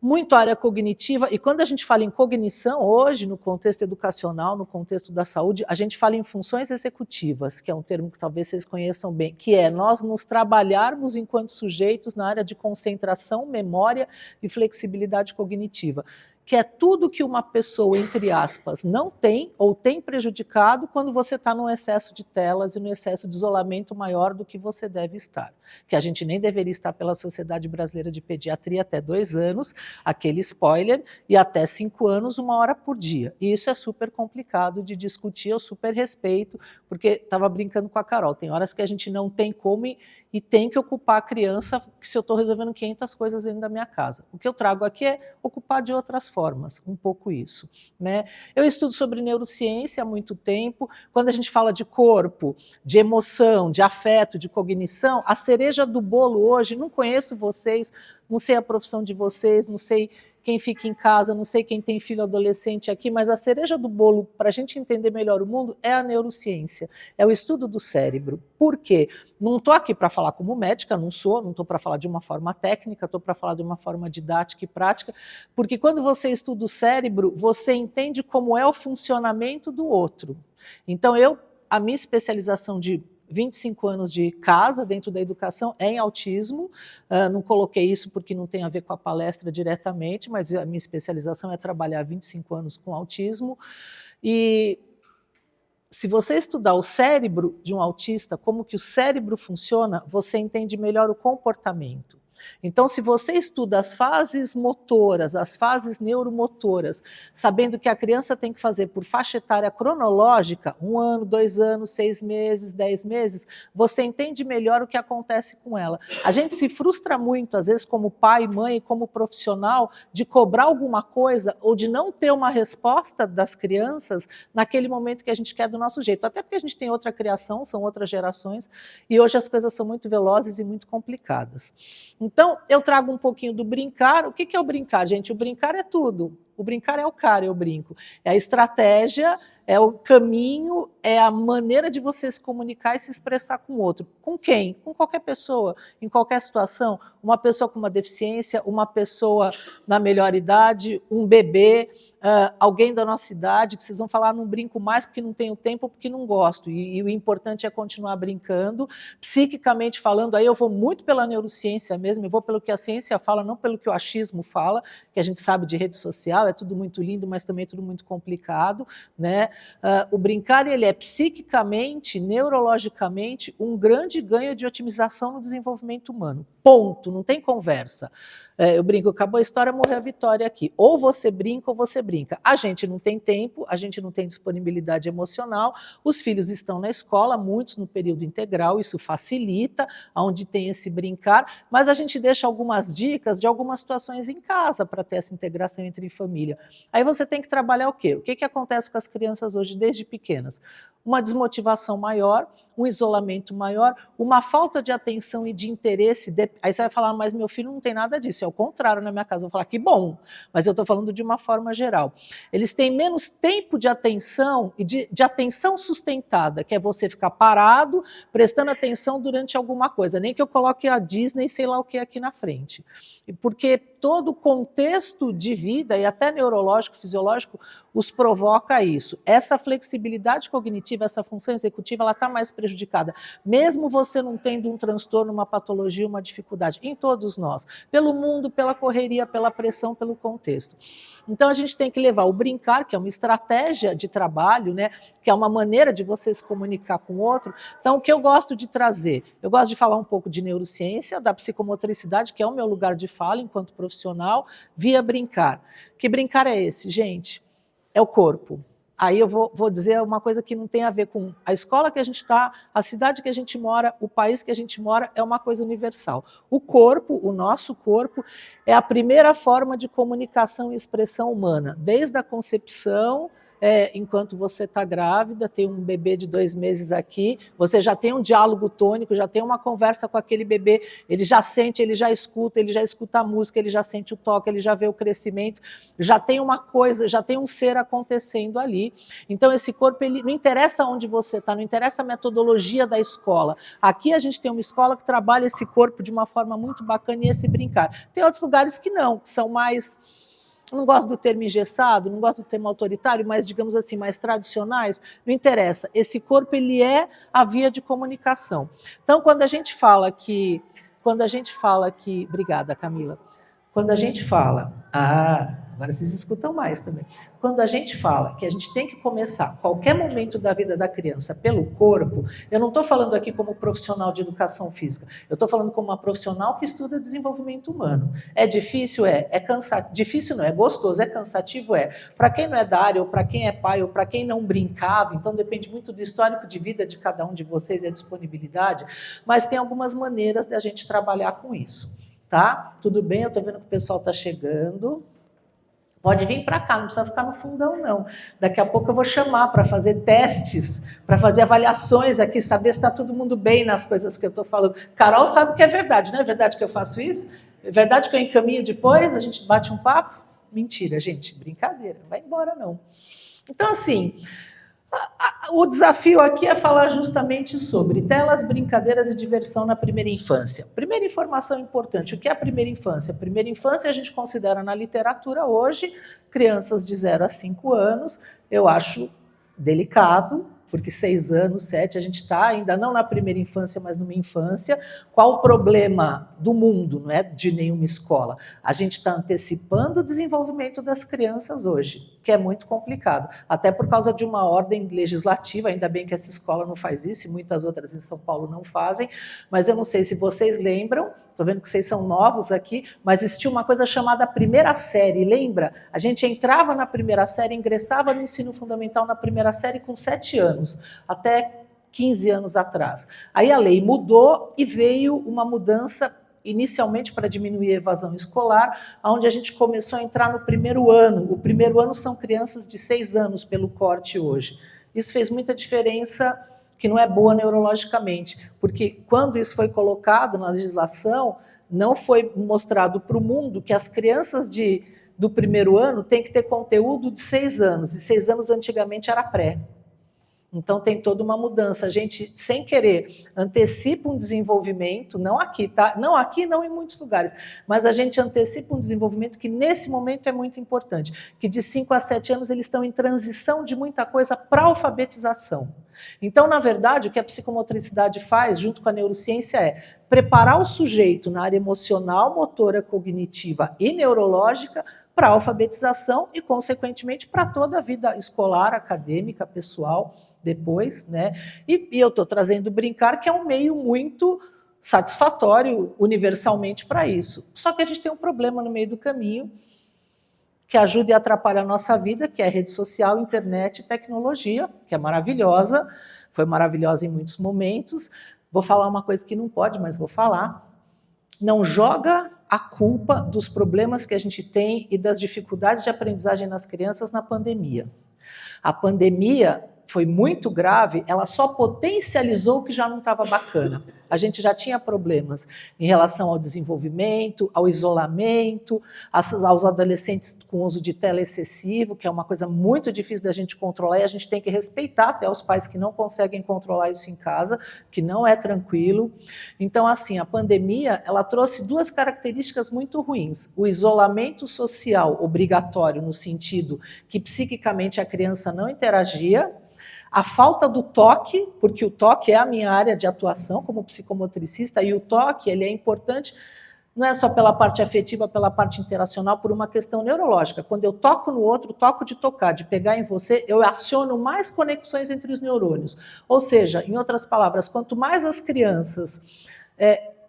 muito área cognitiva, e quando a gente fala em cognição, hoje, no contexto educacional, no contexto da saúde, a gente fala em funções executivas, que é um termo que talvez vocês conheçam bem, que é nós nos trabalharmos enquanto sujeitos na área de concentração, memória e flexibilidade cognitiva, que é tudo que uma pessoa, entre aspas, não tem ou tem prejudicado quando você está num excesso de telas e no excesso de isolamento maior do que você deve estar. Que a gente nem deveria estar pela Sociedade Brasileira de Pediatria até 2 anos, aquele spoiler, e até 5 anos, 1 hora por dia. E isso é super complicado de discutir, eu super respeito, porque estava brincando com a Carol, tem horas que a gente não tem como e tem que ocupar a criança, que se eu estou resolvendo 500 coisas dentro da minha casa. O que eu trago aqui é ocupar de outras formas, um pouco isso. Né? Eu estudo sobre neurociência há muito tempo, quando a gente fala de corpo, de emoção, de afeto, de cognição, a cereja do bolo hoje, não conheço vocês, não sei a profissão de vocês, não sei quem fica em casa, não sei quem tem filho adolescente aqui, mas a cereja do bolo, para a gente entender melhor o mundo, é a neurociência, é o estudo do cérebro. Por quê? Não estou aqui para falar como médica, não estou para falar de uma forma técnica, estou para falar de uma forma didática e prática, porque quando você estuda o cérebro, você entende como é o funcionamento do outro. Então, a minha especialização de 25 anos de casa dentro da educação é em autismo, não coloquei isso porque não tem a ver com a palestra diretamente, mas a minha especialização é trabalhar 25 anos com autismo, e se você estudar o cérebro de um autista, como que o cérebro funciona, você entende melhor o comportamento. Então, se você estuda as fases motoras, as fases neuromotoras, sabendo que a criança tem que fazer por faixa etária cronológica, 1 ano, 2 anos, 6 meses, 10 meses, você entende melhor o que acontece com ela. A gente se frustra muito, às vezes, como pai, mãe, como profissional, de cobrar alguma coisa ou de não ter uma resposta das crianças naquele momento que a gente quer do nosso jeito. Até porque a gente tem outra criação, são outras gerações, e hoje as coisas são muito velozes e muito complicadas. Então, eu trago um pouquinho do brincar. O que é o brincar, gente? O brincar é tudo. O brincar é o cara, eu brinco. É a estratégia, é o caminho, é a maneira de você se comunicar e se expressar com o outro. Com quem? Com qualquer pessoa, em qualquer situação. Uma pessoa com uma deficiência, uma pessoa na melhor idade, um bebê, alguém da nossa idade, que vocês vão falar, não brinco mais porque não tenho tempo ou porque não gosto. E o importante é continuar brincando. Psiquicamente falando, aí eu vou muito pela neurociência mesmo, eu vou pelo que a ciência fala, não pelo que o achismo fala, que a gente sabe de rede social, é tudo muito lindo, mas também é tudo muito complicado. Né? O brincar, ele é psiquicamente, neurologicamente, um grande ganho de otimização no desenvolvimento humano. Ponto, não tem conversa. Eu brinco, acabou a história, morreu a vitória aqui. Ou você brinca ou você brinca. A gente não tem tempo, a gente não tem disponibilidade emocional, os filhos estão na escola, muitos no período integral, isso facilita, onde tem esse brincar, mas a gente deixa algumas dicas de algumas situações em casa para ter essa integração entre família. Aí você tem que trabalhar o quê? O que acontece com as crianças hoje desde pequenas? Uma desmotivação maior, um isolamento maior, uma falta de atenção e de interesse. Aí você vai falar, mas meu filho não tem nada disso. É o contrário na minha casa. Eu vou falar, que bom, mas eu estou falando de uma forma geral. Eles têm menos tempo de atenção e de atenção sustentada, que é você ficar parado, prestando atenção durante alguma coisa. Nem que eu coloque a Disney, sei lá o que aqui na frente. Porque todo o contexto de vida, e até neurológico, fisiológico, os provoca isso. Essa flexibilidade cognitiva, essa função executiva, ela está mais prejudicada, mesmo você não tendo um transtorno, uma patologia, uma dificuldade, em todos nós, pelo mundo, pela correria, pela pressão, pelo contexto. Então a gente tem que levar o brincar, que é uma estratégia de trabalho, né, que é uma maneira de você se comunicar com o outro. Então o que eu gosto de trazer? Eu gosto de falar um pouco de neurociência, da psicomotricidade, que é o meu lugar de fala enquanto profissional, via brincar. Que brincar é esse, gente? É o corpo. Aí eu vou dizer uma coisa que não tem a ver com a escola que a gente está, a cidade que a gente mora, o país que a gente mora, é uma coisa universal. O corpo, o nosso corpo, é a primeira forma de comunicação e expressão humana, desde a concepção, enquanto você está grávida, tem um bebê de 2 meses aqui, você já tem um diálogo tônico, já tem uma conversa com aquele bebê, ele já sente, ele já escuta a música, ele já sente o toque, ele já vê o crescimento, já tem uma coisa, já tem um ser acontecendo ali. Então esse corpo, ele, não interessa onde você está, não interessa a metodologia da escola. Aqui a gente tem uma escola que trabalha esse corpo de uma forma muito bacana e esse brincar. Tem outros lugares que não, que são mais... não gosto do termo engessado, não gosto do termo autoritário, mas, digamos assim, mais tradicionais, não interessa. Esse corpo, ele é a via de comunicação. Então, quando a gente fala que... Obrigada, Camila. Quando a gente fala... agora vocês escutam mais também. Quando a gente fala que a gente tem que começar qualquer momento da vida da criança pelo corpo, eu não estou falando aqui como profissional de educação física, eu estou falando como uma profissional que estuda desenvolvimento humano. É difícil? É cansativo? Difícil não, é gostoso, é cansativo? É. Para quem não é da área, ou para quem é pai, ou para quem não brincava, então depende muito do histórico de vida de cada um de vocês e a disponibilidade, mas tem algumas maneiras de a gente trabalhar com isso. Tá? Tudo bem, eu estou vendo que o pessoal está chegando. Pode vir para cá, não precisa ficar no fundão, não. Daqui a pouco eu vou chamar para fazer testes, para fazer avaliações aqui, saber se está todo mundo bem nas coisas que eu estou falando. Carol sabe que é verdade, não é verdade que eu faço isso? É verdade que eu encaminho depois, a gente bate um papo? Mentira, gente, brincadeira, não vai embora, não. Então, assim... o desafio aqui é falar justamente sobre telas, brincadeiras e diversão na primeira infância. Primeira informação importante, o que é a primeira infância? A primeira infância a gente considera na literatura hoje, crianças de 0 a 5 anos, eu acho delicado, porque 6 anos, 7, a gente está ainda não na primeira infância, mas numa infância. Qual o problema do mundo, não é de nenhuma escola? A gente está antecipando o desenvolvimento das crianças hoje, que é muito complicado, até por causa de uma ordem legislativa, ainda bem que essa escola não faz isso, e muitas outras em São Paulo não fazem, mas eu não sei se vocês lembram, estou vendo que vocês são novos aqui, mas existia uma coisa chamada primeira série, lembra? A gente entrava na primeira série, ingressava no ensino fundamental na primeira série com 7 anos, até 15 anos atrás. Aí a lei mudou e veio uma mudança inicialmente para diminuir a evasão escolar, onde a gente começou a entrar no primeiro ano. O primeiro ano são crianças de 6 anos pelo corte hoje. Isso fez muita diferença, que não é boa neurologicamente, porque quando isso foi colocado na legislação, não foi mostrado para o mundo que as crianças do primeiro ano têm que ter conteúdo de 6 anos, e 6 anos antigamente era pré. Então tem toda uma mudança. A gente, sem querer, antecipa um desenvolvimento, não aqui, tá? Não aqui, não em muitos lugares, mas a gente antecipa um desenvolvimento que nesse momento é muito importante, que de 5 a 7 anos eles estão em transição de muita coisa para a alfabetização. Então, na verdade, o que a psicomotricidade faz, junto com a neurociência, é preparar o sujeito na área emocional, motora, cognitiva e neurológica para a alfabetização e, consequentemente, para toda a vida escolar, acadêmica, pessoal, depois, né? E eu estou trazendo brincar, que é um meio muito satisfatório universalmente para isso. Só que a gente tem um problema no meio do caminho, que ajuda e atrapalha a nossa vida, que é rede social, internet e tecnologia, que é maravilhosa, foi maravilhosa em muitos momentos. Vou falar uma coisa que não pode, mas vou falar. Não joga a culpa dos problemas que a gente tem e das dificuldades de aprendizagem nas crianças na pandemia. A pandemia foi muito grave, ela só potencializou o que já não estava bacana. A gente já tinha problemas em relação ao desenvolvimento, ao isolamento, aos adolescentes com uso de tela excessivo, que é uma coisa muito difícil da gente controlar, e a gente tem que respeitar até os pais que não conseguem controlar isso em casa, que não é tranquilo. Então, assim, a pandemia, ela trouxe 2 características muito ruins. O isolamento social obrigatório, no sentido que psiquicamente a criança não interagia, a falta do toque, porque o toque é a minha área de atuação como psicomotricista, e o toque ele é importante não é só pela parte afetiva, pela parte interacional, por uma questão neurológica. Quando eu toco no outro, toco de tocar, de pegar em você, eu aciono mais conexões entre os neurônios. Ou seja, em outras palavras, quanto mais as crianças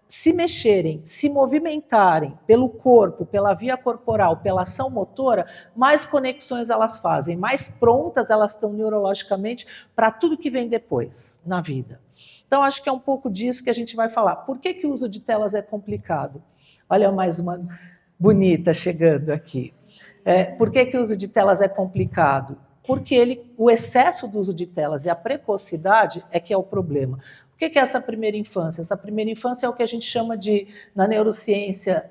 se mexerem, se movimentarem pelo corpo, pela via corporal, pela ação motora, mais conexões elas fazem, mais prontas elas estão neurologicamente para tudo que vem depois na vida. Então, acho que é um pouco disso que a gente vai falar. Por que o uso de telas é complicado? Olha mais uma bonita chegando aqui. Por que o uso de telas é complicado? porque o excesso do uso de telas e a precocidade é que é o problema. O que é essa primeira infância? Essa primeira infância é o que a gente chama de, na neurociência,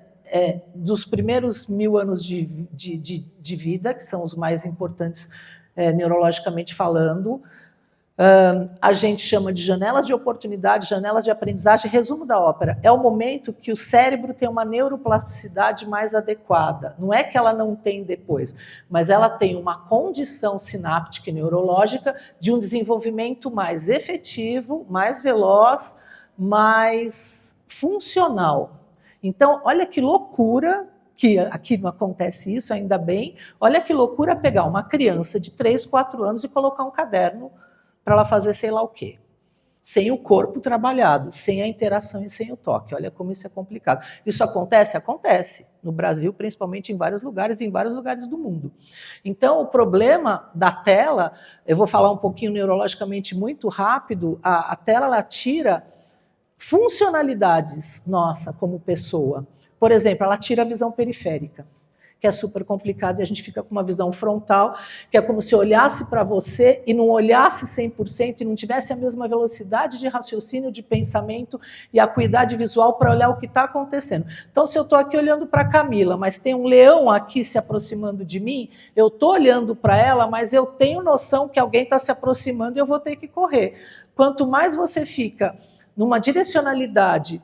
dos primeiros 1000 anos de vida, que são os mais importantes neurologicamente falando. A gente chama de janelas de oportunidade, janelas de aprendizagem. Resumo da ópera, é o momento que o cérebro tem uma neuroplasticidade mais adequada. Não é que ela não tem depois, mas ela tem uma condição sináptica e neurológica de um desenvolvimento mais efetivo, mais veloz, mais funcional. Então, olha que loucura, que aqui não acontece isso, ainda bem, olha que loucura pegar uma criança de 3, 4 anos e colocar um caderno para ela fazer sei lá o quê. Sem o corpo trabalhado, sem a interação e sem o toque. Olha como isso é complicado. Isso acontece? Acontece. No Brasil, principalmente em vários lugares, e em vários lugares do mundo. Então, o problema da tela, eu vou falar um pouquinho neurologicamente muito rápido, a tela ela tira funcionalidades nossa como pessoa. Por exemplo, ela tira a visão periférica, que é super complicado, e a gente fica com uma visão frontal, que é como se olhasse para você e não olhasse 100% e não tivesse a mesma velocidade de raciocínio, de pensamento e acuidade visual para olhar o que está acontecendo. Então, se eu estou aqui olhando para a Camila, mas tem um leão aqui se aproximando de mim, eu estou olhando para ela, mas eu tenho noção que alguém está se aproximando e eu vou ter que correr. Quanto mais você fica numa direcionalidade,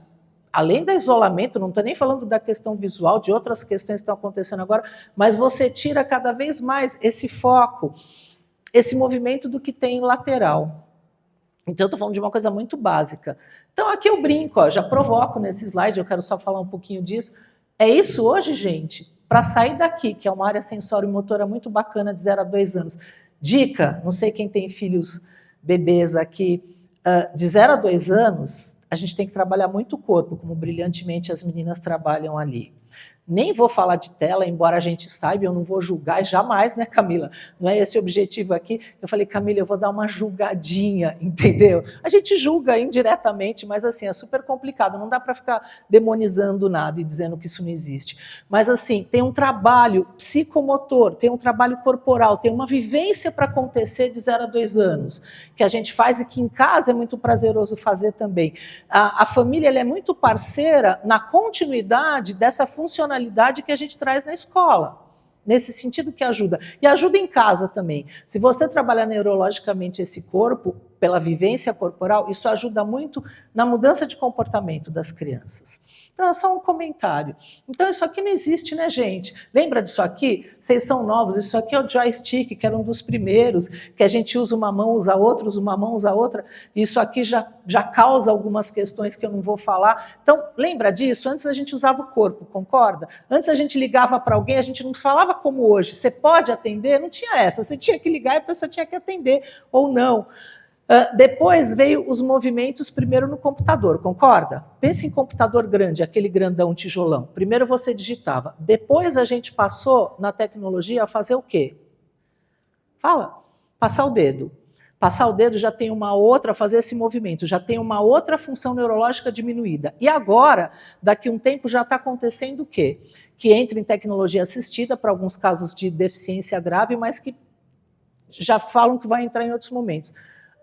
além do isolamento, não estou nem falando da questão visual, de outras questões que estão acontecendo agora, mas você tira cada vez mais esse foco, esse movimento do que tem lateral. Então, eu estou falando de uma coisa muito básica. Então, aqui eu brinco, ó, já provoco nesse slide, eu quero só falar um pouquinho disso. É isso hoje, gente? Para sair daqui, que é uma área sensório-motora muito bacana, de 0 a 2 anos. Dica, não sei quem tem filhos bebês aqui, de 0 a 2 anos, a gente tem que trabalhar muito o corpo, como brilhantemente as meninas trabalham ali. Nem vou falar de tela, embora a gente saiba, eu não vou julgar, jamais, né, Camila? Não é esse o objetivo aqui. Eu falei, Camila, eu vou dar uma julgadinha, entendeu? A gente julga indiretamente, mas assim, é super complicado, não dá para ficar demonizando nada e dizendo que isso não existe. Mas assim, tem um trabalho psicomotor, tem um trabalho corporal, tem uma vivência para acontecer de 0 a 2 anos, que a gente faz e que em casa é muito prazeroso fazer também. A família ela é muito parceira na continuidade dessa funcionalidade que a gente traz na escola, nesse sentido que ajuda. E ajuda em casa também. Se você trabalhar neurologicamente esse corpo, pela vivência corporal, isso ajuda muito na mudança de comportamento das crianças. Então, é só um comentário. Então, isso aqui não existe, né, gente? Lembra disso aqui? Vocês são novos. Isso aqui é o joystick, que era um dos primeiros, que a gente usa uma mão, usa outra, usa uma mão, usa outra. Isso aqui já causa algumas questões que eu não vou falar. Então, lembra disso? Antes a gente usava o corpo, concorda? Antes a gente ligava para alguém, a gente não falava como hoje. Você pode atender? Não tinha essa. Você tinha que ligar e a pessoa tinha que atender, ou não. Depois veio os movimentos primeiro no computador, concorda? Pensa em computador grande, aquele grandão tijolão. Primeiro você digitava. Depois a gente passou na tecnologia a fazer o quê? Fala. Passar o dedo. Passar o dedo já tem uma outra, fazer esse movimento, já tem uma outra função neurológica diminuída. E agora, daqui a um tempo, já está acontecendo o quê? Que entra em tecnologia assistida para alguns casos de deficiência grave, mas que já falam que vai entrar em outros momentos.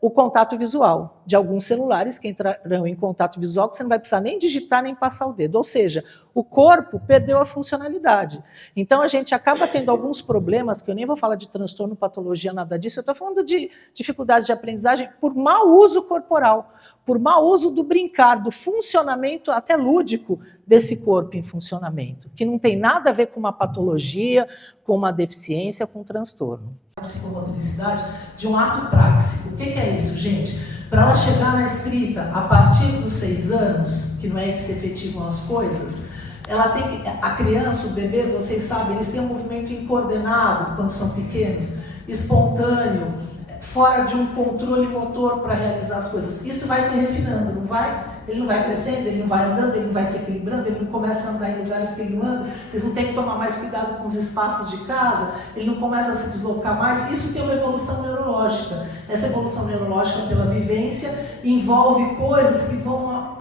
O contato visual, de alguns celulares que entrarão em contato visual, que você não vai precisar nem digitar, nem passar o dedo. Ou seja, o corpo perdeu a funcionalidade. Então, a gente acaba tendo alguns problemas, que eu nem vou falar de transtorno, patologia, nada disso, eu estou falando de dificuldades de aprendizagem por mau uso corporal, por mau uso do brincar, do funcionamento até lúdico desse corpo em funcionamento, que não tem nada a ver com uma patologia, com uma deficiência, com um transtorno. Psicomotricidade de um ato prático. O que é isso, gente? Para ela chegar na escrita a partir dos 6 anos, que não é que se efetivam as coisas, ela tem que, a criança, o bebê, vocês sabem, eles têm um movimento incoordenado quando são pequenos, espontâneo, fora de um controle motor para realizar as coisas. Isso vai se refinando, não vai? Ele não vai crescendo, ele não vai andando, ele não vai se equilibrando, ele não começa a andar em lugares que ele não anda, vocês não têm que tomar mais cuidado com os espaços de casa, ele não começa a se deslocar mais. Isso tem uma evolução neurológica. Essa evolução neurológica pela vivência envolve coisas que vão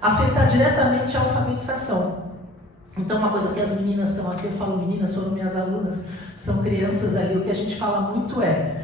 afetar diretamente a alfabetização. Então, uma coisa que as meninas estão aqui, eu falo meninas, foram minhas alunas, são crianças ali, o que a gente fala muito é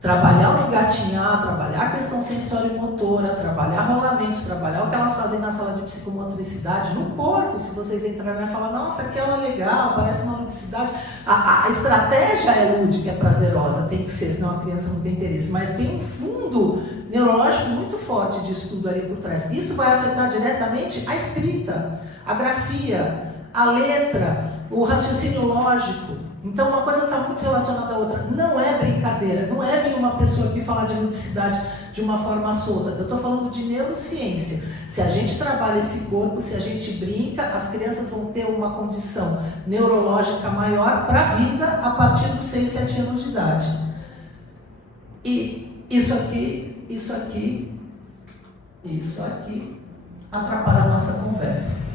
trabalhar o engatinhar, trabalhar a questão sensório-motora, trabalhar rolamentos, trabalhar o que elas fazem na sala de psicomotricidade, no corpo. Se vocês entrarem e falar, nossa, que aula legal, parece uma ludicidade. A estratégia é lúdica, é prazerosa, tem que ser, senão a criança não tem interesse. Mas tem um fundo neurológico muito forte de estudo ali por trás. Isso vai afetar diretamente a escrita, a grafia, a letra, o raciocínio lógico. Então uma coisa está muito relacionada à outra. Não é brincadeira, não é vir uma pessoa aqui falar de ludicidade de uma forma solta. Eu estou falando de neurociência. Se a gente trabalha esse corpo, se a gente brinca, as crianças vão ter uma condição neurológica maior para a vida a partir dos 6, 7 anos de idade. E isso aqui atrapalha a nossa conversa.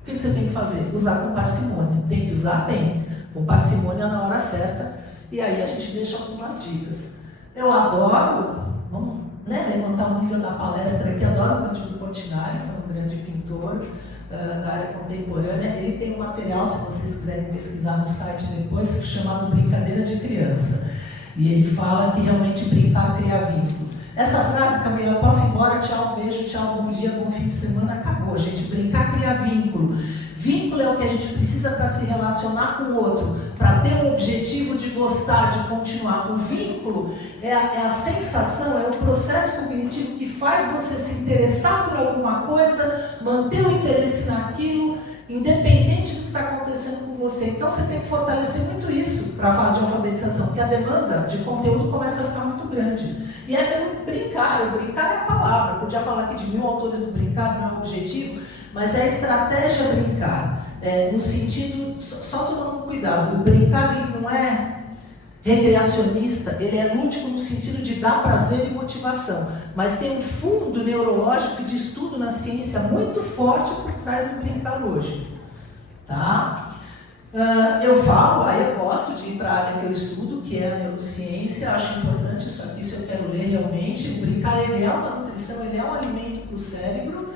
O que você tem que fazer? Usar com parcimônia. Tem que usar? Tem. Com parcimônia na hora certa, e aí a gente deixa algumas dicas. Eu adoro, vamos levantar o nível da palestra aqui, adoro o Cândido Portinari, foi um grande pintor da área contemporânea. Ele tem um material, se vocês quiserem pesquisar no site depois, chamado Brincadeira de Criança. E ele fala que realmente brincar cria vínculos. Essa frase, Camila, posso ir embora, tchau, beijo, tchau, bom dia, bom fim de semana, acabou, gente. Brincar cria vínculo. Vínculo é o que a gente precisa para se relacionar com o outro, para ter um objetivo de gostar, de continuar. O vínculo é a sensação, é o processo cognitivo que faz você se interessar por alguma coisa, manter o interesse naquilo, independente do que está acontecendo com você. Então você tem que fortalecer muito isso para a fase de alfabetização, porque a demanda de conteúdo começa a ficar muito grande. E é pelo brincar, o brincar é a palavra. Eu podia falar aqui de 1000 autores do brincar, não é o objetivo, mas é a estratégia brincar, no sentido, só tomando cuidado, o brincar ele não é recreacionista, ele é lúdico no sentido de dar prazer e motivação, mas tem um fundo neurológico de estudo na ciência muito forte por trás do brincar hoje, tá? Eu gosto de ir para a área que eu estudo, que é a neurociência, acho importante isso aqui, se eu quero ler realmente. O brincar ele é uma nutrição, ele é um alimento para o cérebro,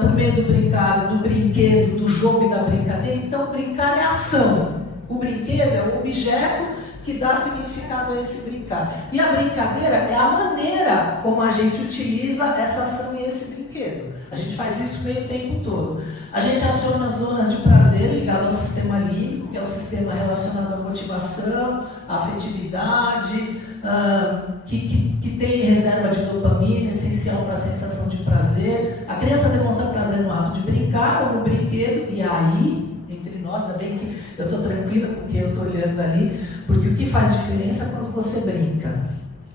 por meio do brincar, do brinquedo, do jogo e da brincadeira. Então, brincar é ação. O brinquedo é o objeto que dá significado a esse brincar. E a brincadeira é a maneira como a gente utiliza essa ação e esse brinquedo. A gente faz isso meio tempo todo. A gente aciona zonas de prazer ligadas ao sistema límbico, que é o sistema relacionado à motivação, à afetividade, que tem reserva de dopamina, essencial para a sensação de prazer. A criança demonstra prazer no ato de brincar ou no brinquedo, e aí, entre nós, ainda bem que eu estou tranquila com quem eu estou olhando ali, porque o que faz diferença é quando você brinca.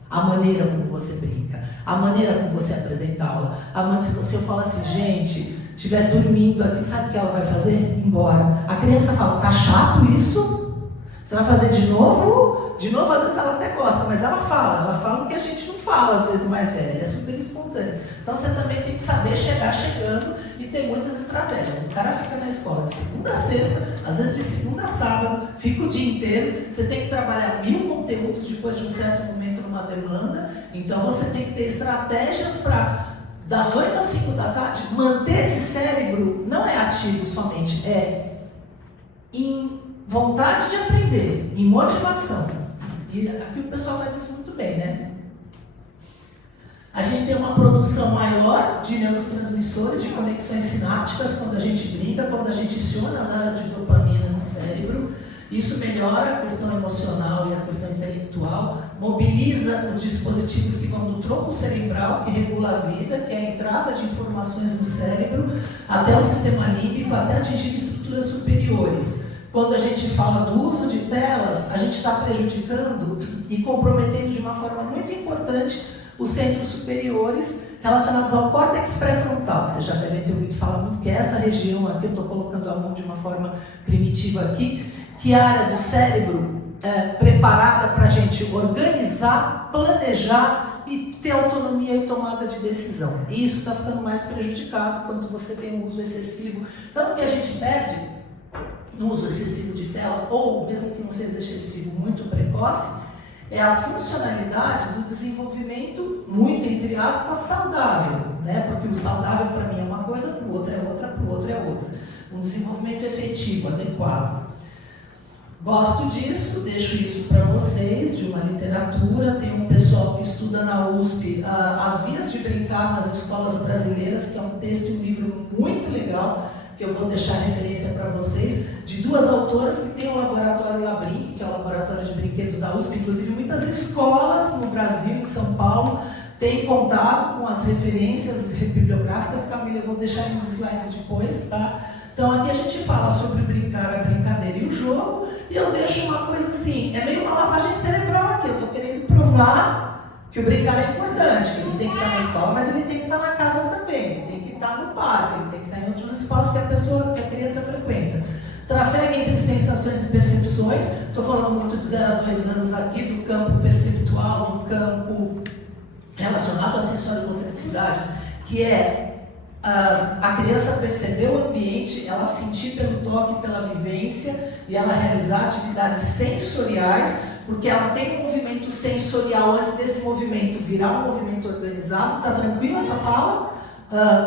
A maneira como você brinca, a maneira como você apresenta a aula. Se você fala assim, gente, estiver dormindo aqui, sabe o que ela vai fazer? Ir embora. A criança fala, tá chato isso? Você vai fazer de novo? De novo, às vezes ela até gosta, mas ela fala o que a gente não fala, às vezes mais velha, é super espontâneo. Então você também tem que saber chegar chegando e ter muitas estratégias. O cara fica na escola de segunda a sexta, às vezes de segunda a sábado, fica o dia inteiro, você tem que trabalhar 1000 conteúdos depois de um certo momento numa demanda, então você tem que ter estratégias para, das 8 às 5 da tarde, manter esse cérebro, não é ativo somente, é em vontade de aprender, em motivação. E aqui o pessoal faz isso muito bem, né? A gente tem uma produção maior de neurotransmissores, de conexões sinápticas quando a gente brinca, quando a gente aciona as áreas de dopamina no cérebro. Isso melhora a questão emocional e a questão intelectual, mobiliza os dispositivos que vão do tronco cerebral, que regula a vida, que é a entrada de informações no cérebro, até o sistema límbico, até atingir estruturas superiores. Quando a gente fala do uso de telas, a gente está prejudicando e comprometendo de uma forma muito importante os centros superiores relacionados ao córtex pré-frontal, que vocês já devem ter ouvido falar muito, que é essa região aqui, eu estou colocando a mão de uma forma primitiva aqui, que é a área do cérebro preparada para a gente organizar, planejar e ter autonomia e tomada de decisão. E isso está ficando mais prejudicado quando você tem um uso excessivo. Então, o que a gente pede no uso excessivo de tela, ou mesmo que não seja excessivo, muito precoce, é a funcionalidade do desenvolvimento, muito entre aspas, saudável, né? Porque o saudável para mim é uma coisa, para o outro é outra, para o outro é outra. um desenvolvimento efetivo, adequado. Gosto disso, deixo isso para vocês, de uma literatura. Tem um pessoal que estuda na USP As Vias de Brincar nas Escolas Brasileiras, que é um texto e um livro muito legal, que eu vou deixar referência para vocês, de duas autoras que tem o Laboratório Labrinque, que é o laboratório de brinquedos da USP. Inclusive, muitas escolas no Brasil, em São Paulo, têm contato com as referências bibliográficas. Camila, eu vou deixar nos slides depois, tá? Então, aqui a gente fala sobre brincar, a brincadeira e o jogo, e eu deixo uma coisa assim, é meio uma lavagem cerebral aqui. Eu estou querendo provar que o brincar é importante, que ele tem que estar na escola, mas ele tem que estar na casa também, ele tem que estar no parque, ele tem que estar em outros espaços que a criança frequenta. Trafega entre sensações e percepções. Estou falando muito de 0 a 2 anos aqui, do campo perceptual, do campo relacionado à sensorial-motricidade, que é a criança perceber o ambiente, ela sentir pelo toque, pela vivência, e ela realizar atividades sensoriais, porque ela tem um movimento sensorial antes desse movimento virar um movimento organizado. Está tranquila essa fala?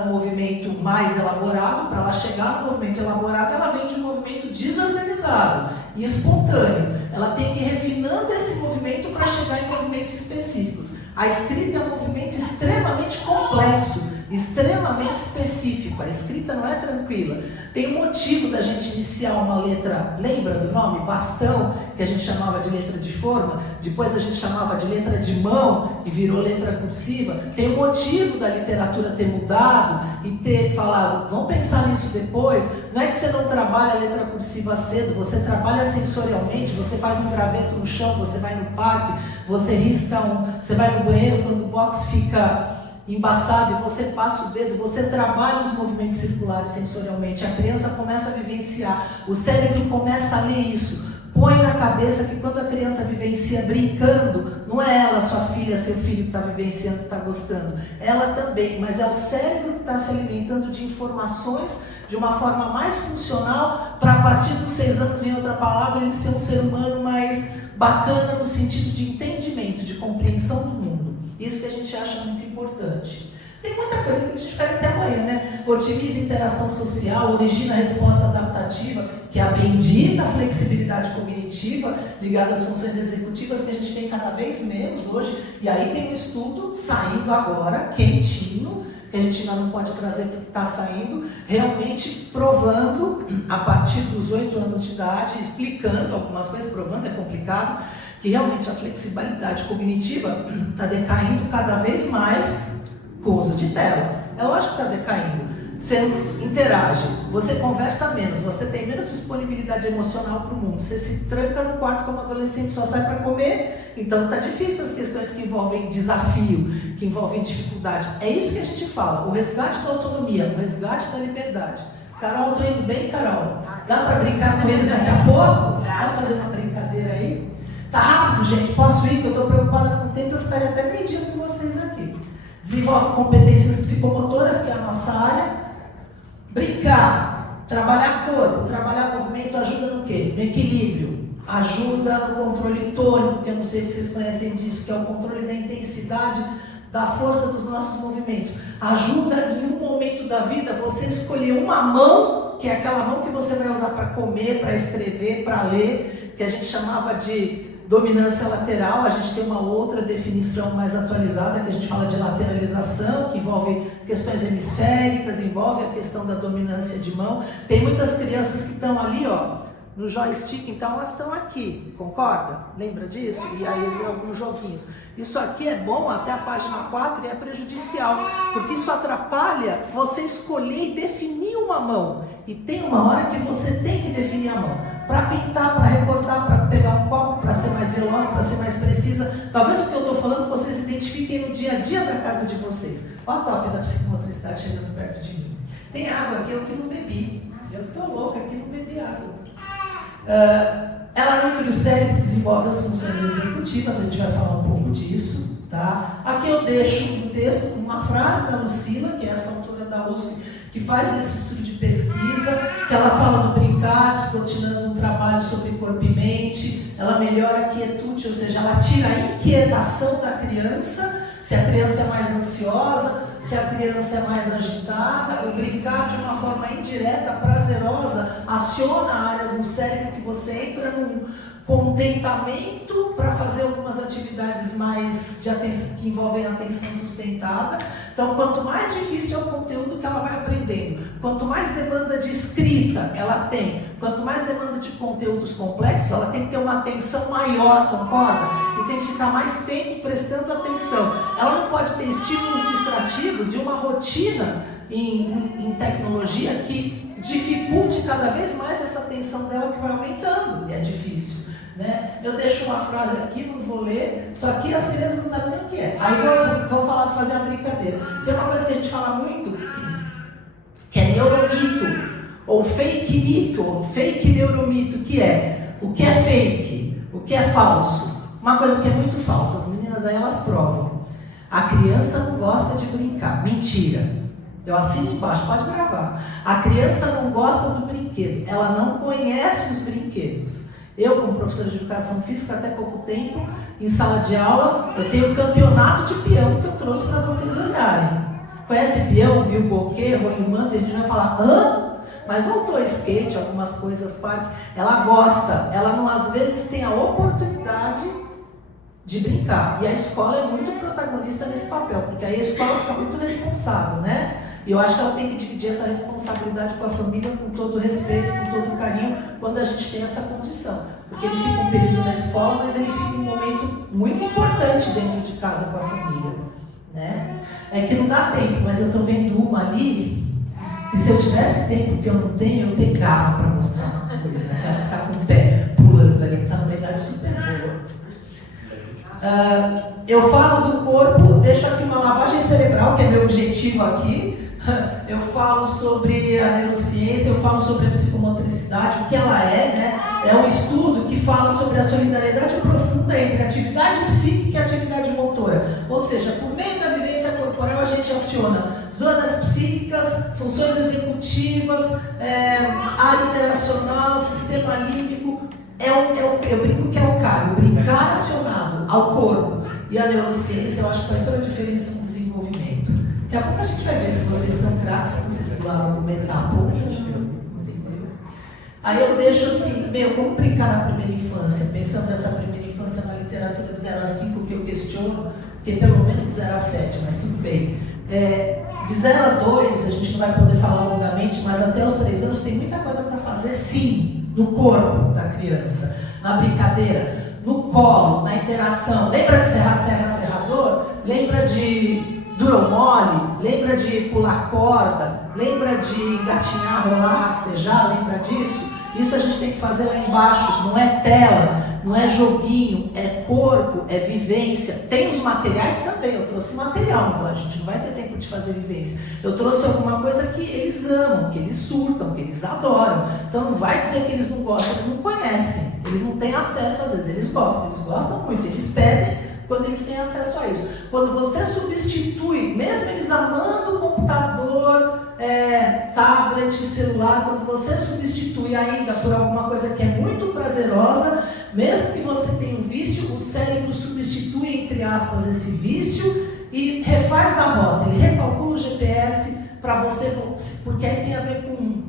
Um movimento mais elaborado. Para ela chegar no movimento elaborado, ela vem de um movimento desorganizado e espontâneo. Ela tem que ir refinando esse movimento para chegar em movimentos específicos. A escrita é um movimento extremamente complexo, extremamente específico. A escrita não é tranquila. Tem um motivo da gente iniciar uma letra, lembra do nome? Bastão, que a gente chamava de letra de forma, depois a gente chamava de letra de mão e virou letra cursiva. Tem um motivo da literatura ter mudado e ter falado, vamos pensar nisso depois. Não é que você não trabalha a letra cursiva cedo, você trabalha sensorialmente, você faz um graveto no chão, você vai no parque, você risca você vai no banheiro quando o box fica embaçado e você passa o dedo, você trabalha os movimentos circulares sensorialmente, a criança começa a vivenciar, o cérebro começa a ler isso, põe na cabeça que quando a criança vivencia brincando, não é ela, sua filha, seu filho que está vivenciando, que está gostando, ela também, mas é o cérebro que está se alimentando de informações de uma forma mais funcional para a partir dos 6 anos, em outra palavra, ele ser um ser humano mais bacana no sentido de entendimento, de compreensão do mundo. Isso que a gente acha muito importante. Tem muita coisa que a gente pega até amanhã, né? Otimiza a interação social, origina a resposta adaptativa, que é a bendita flexibilidade cognitiva ligada às funções executivas, que a gente tem cada vez menos hoje. E aí tem um estudo saindo agora, quentinho, que a gente ainda não pode trazer porque está saindo, realmente provando, a partir dos 8 anos de idade, explicando algumas coisas, provando é complicado, que realmente a flexibilidade cognitiva está decaindo cada vez mais com o uso de telas. É lógico que está decaindo. Você não interage, você conversa menos, você tem menos disponibilidade emocional para o mundo, você se tranca no quarto como adolescente, só sai para comer, então está difícil as questões que envolvem desafio, que envolvem dificuldade. É isso que a gente fala, o resgate da autonomia, o resgate da liberdade. Carol, estou indo bem, Carol? Dá para brincar com eles daqui a pouco? Vamos fazer uma brincadeira aí? Tá rápido, gente, posso ir, que eu estou preocupada com o tempo, eu ficaria até meio dia com vocês aqui. Desenvolve competências psicomotoras, que é a nossa área. Brincar, trabalhar corpo, trabalhar movimento ajuda no quê? No equilíbrio, ajuda no controle tônico, que eu não sei se vocês conhecem disso, que é o controle da intensidade, da força dos nossos movimentos. Ajuda em um momento da vida você escolher uma mão, que é aquela mão que você vai usar para comer, para escrever, para ler, que a gente chamava de dominância lateral. A gente tem uma outra definição mais atualizada, que a gente fala de lateralização, que envolve questões hemisféricas, envolve a questão da dominância de mão. Tem muitas crianças que estão ali, ó, no joystick, então elas estão aqui, concorda? Lembra disso? E aí alguns joguinhos. Isso aqui é bom até a página 4 e é prejudicial, porque isso atrapalha você escolher e definir uma mão. E tem uma hora que você tem que definir a mão. Para pintar, para recortar, para pegar um copo, para ser mais veloz, para ser mais precisa. Talvez o que eu estou falando vocês identifiquem no dia a dia da casa de vocês. Olha a toque da psicomotricidade chegando perto de mim. Tem água aqui, eu que não bebi. Eu estou louca aqui, não bebi água. Ela nutre o cérebro, desenvolve as funções executivas, a gente vai falar um pouco disso, tá? Aqui eu deixo um texto com uma frase da Lucila, que é essa autora da USP, que faz esse estudo de pesquisa, que ela fala do brincar, descortinando um trabalho sobre corpo e mente, ela melhora a quietude, ou seja, ela tira a inquietação da criança. Se a criança é mais ansiosa, se a criança é mais agitada, o brincar de uma forma indireta, prazerosa, aciona áreas no cérebro que você entra num contentamento para fazer algumas atividades mais de atenção, que envolvem atenção sustentada. Então, quanto mais difícil é o conteúdo que ela vai aprendendo, quanto mais demanda de escrita ela tem, quanto mais demanda de conteúdos complexos, ela tem que ter uma atenção maior, concorda? E tem que ficar mais tempo prestando atenção. Ela não pode ter estímulos distrativos e uma rotina em tecnologia que dificulte cada vez mais essa atenção dela, que vai aumentando, e é difícil. Né? Eu deixo uma frase aqui, não vou ler, só que as crianças não sabem nem o que é. Aí vou fazer uma brincadeira. Tem uma coisa que a gente fala muito, que é neuromito, ou fake mito, ou fake neuromito, que é o que é fake, o que é falso. Uma coisa que é muito falsa, as meninas aí elas provam. A criança não gosta de brincar. Mentira. Eu assino embaixo, pode gravar. A criança não gosta do brinquedo, ela não conhece os brinquedos. Eu, como professora de educação física, até pouco tempo, em sala de aula, eu tenho o campeonato de peão que eu trouxe para vocês olharem. Conhece peão, bilboquê, rolimã? A gente vai falar, hã? Mas voltou a skate, algumas coisas, parque. Ela gosta, ela não, às vezes tem a oportunidade de brincar. E a escola é muito protagonista nesse papel, porque aí a escola fica muito responsável, né? E eu acho que ela tem que dividir essa responsabilidade com a família, com todo o respeito, com todo o carinho, quando a gente tem essa condição. Porque ele fica um período na escola, mas ele fica um momento muito importante dentro de casa com a família, né? É que não dá tempo, mas eu estou vendo uma ali, que se eu tivesse tempo que eu não tenho, eu pegava para mostrar uma coisa. Ela que está com o pé pulando ali, que está numa idade super boa. Eu falo do corpo, deixo aqui uma lavagem cerebral, que é meu objetivo aqui. Eu falo sobre a neurociência, eu falo sobre a psicomotricidade, o que ela é, né? É um estudo que fala sobre a solidariedade profunda entre atividade psíquica e atividade motora. Ou seja, por meio da vivência corporal a gente aciona zonas psíquicas, funções executivas, área interacional, sistema límbico. Eu brinco que é o cara, o brincar acionado ao corpo. E a neurociência, eu acho que faz toda a diferença no desenvolvimento. Daqui a pouco a gente vai ver se vocês estão craques, se vocês pularam argumentar pouco. Entendeu? Aí eu deixo assim, como brincar na primeira infância? Pensando nessa primeira infância na literatura de 0 a 5, que eu questiono, que pelo menos de 0 a 7, mas tudo bem. De 0 a 2, a gente não vai poder falar longamente, mas até os 3 anos tem muita coisa para fazer, sim, no corpo da criança, na brincadeira, no colo, na interação. Lembra de serrar, serrador? Lembra de duro ou mole? Lembra de pular corda? Lembra de engatinhar, rolar, rastejar? Lembra disso? Isso a gente tem que fazer lá embaixo. Não é tela, não é joguinho, é corpo, é vivência. Tem os materiais também. Eu trouxe material, a gente não vai ter tempo de fazer vivência. Eu trouxe alguma coisa que eles amam, que eles surtam, que eles adoram. Então não vai dizer que eles não gostam, eles não conhecem. Eles não têm acesso, às vezes eles gostam muito, eles pedem quando eles têm acesso a isso. Quando você substitui, mesmo eles amando o computador, tablet, celular, quando você substitui ainda por alguma coisa que é muito prazerosa, mesmo que você tenha um vício, o cérebro substitui, entre aspas, esse vício e refaz a rota, ele recalcula o GPS para você, porque aí tem a ver com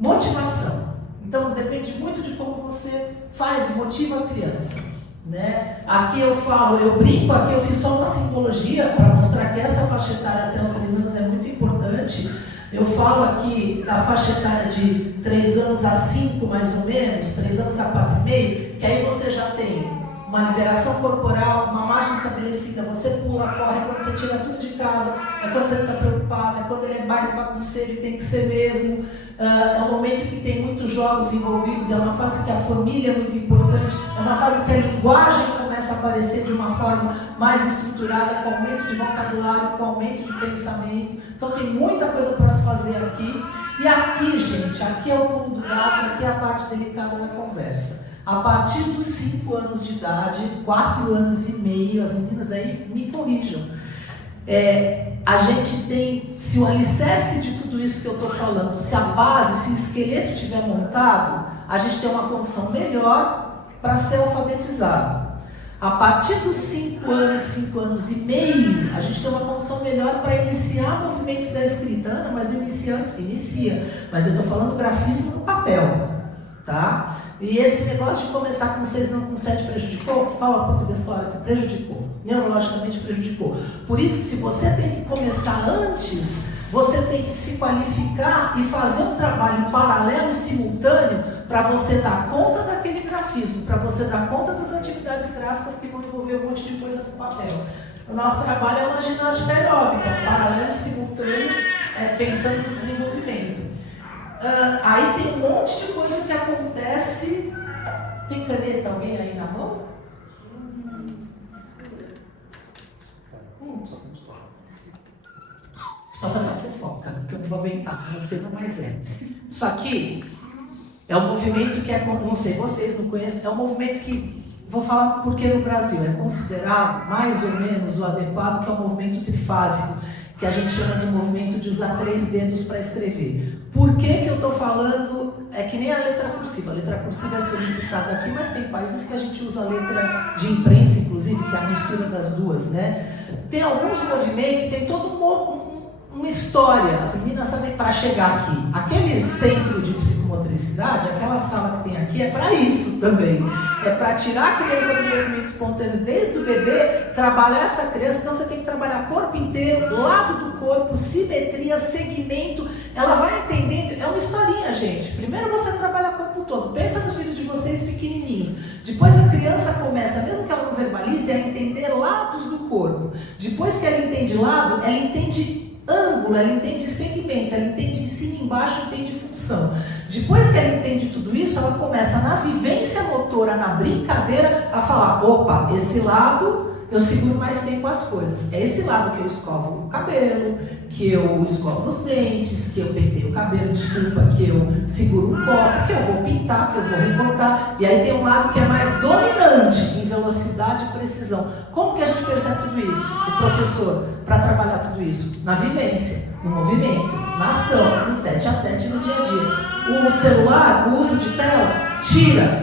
motivação. Então depende muito de como você faz e motiva a criança. Né? Aqui eu falo, eu brinco, aqui eu fiz só uma simbologia para mostrar que essa faixa etária até os 3 anos é muito importante. Eu falo aqui da faixa etária de 3 anos a 5 mais ou menos, 3 anos a 4,5, que aí você já tem uma liberação corporal, uma marcha estabelecida, você pula, corre, é quando você tira tudo de casa, é quando você fica preocupado, é quando ele é mais bagunceiro e tem que ser mesmo. É um momento que tem muitos jogos envolvidos, é uma fase que a família é muito importante, é uma fase que a linguagem começa a aparecer de uma forma mais estruturada, com aumento de vocabulário, com aumento de pensamento. Então tem muita coisa para se fazer aqui. E aqui, gente, aqui é o pulo do gato, aqui é a parte delicada da conversa. A partir dos 5 anos de idade, 4 anos e meio, as meninas aí me corrijam. A gente tem, se o alicerce de tudo isso que eu estou falando, se a base, se o esqueleto estiver montado, a gente tem uma condição melhor para ser alfabetizado. A partir dos 5 anos, 5 anos e meio, a gente tem uma condição melhor para iniciar movimentos da escrita. Ana, mas não inicia antes? Inicia. Mas eu estou falando grafismo no papel, tá? E esse negócio de começar com 6, não com 7 prejudicou? Fala português claro que prejudicou. Neurologicamente prejudicou. Por isso que se você tem que começar antes, você tem que se qualificar e fazer um trabalho paralelo, simultâneo, para você dar conta daquele grafismo, para você dar conta das atividades gráficas que vão envolver um monte de coisa com papel. O nosso trabalho é uma ginástica aeróbica, paralelo, simultâneo, pensando no desenvolvimento. Aí tem um monte de coisa que acontece. Tem caneta alguém aí na mão? Só fazer uma fofoca, que eu não vou aguentar, não tem mais Isso aqui é um movimento que eu não sei, vocês não conhecem, é um movimento que, vou falar porque no Brasil é considerado mais ou menos o adequado, que é o movimento trifásico, que a gente chama de movimento de usar 3 dedos para escrever. Por que eu estou falando? É que nem a letra cursiva. A letra cursiva é solicitada aqui, mas tem países que a gente usa a letra de imprensa, inclusive, que é a mistura das duas, né? Tem alguns movimentos, tem todo uma história. As meninas sabem para chegar aqui. Aquele centro de psicomotricidade, aquela sala que tem aqui, é para isso também. É para tirar a criança do movimento espontâneo desde o bebê, trabalhar essa criança. Então você tem que trabalhar corpo inteiro, lado do corpo, simetria, segmento. Ela vai entendendo. É uma historinha, gente. Primeiro você trabalha o corpo todo. Pensa nos filhos de vocês pequenininhos. Depois a criança começa, mesmo que ela não verbalize, a entender lados do corpo. Depois que ela entende lado, ela entende ângulo, ela entende segmento, ela entende em cima e embaixo, entende função. Depois que ela entende tudo isso, ela começa na vivência motora, na brincadeira, a falar, opa, esse lado eu seguro mais tempo as coisas. É esse lado que eu escovo o cabelo, que eu escovo os dentes, que eu penteio o cabelo, desculpa, que eu seguro um copo, que eu vou pintar, que eu vou recortar. E aí tem um lado que é mais dominante em velocidade e precisão. Como que a gente percebe tudo isso? O professor, para trabalhar tudo isso? Na vivência, no movimento, na ação, no tete-a-tete, no dia a dia. O celular, o uso de tela,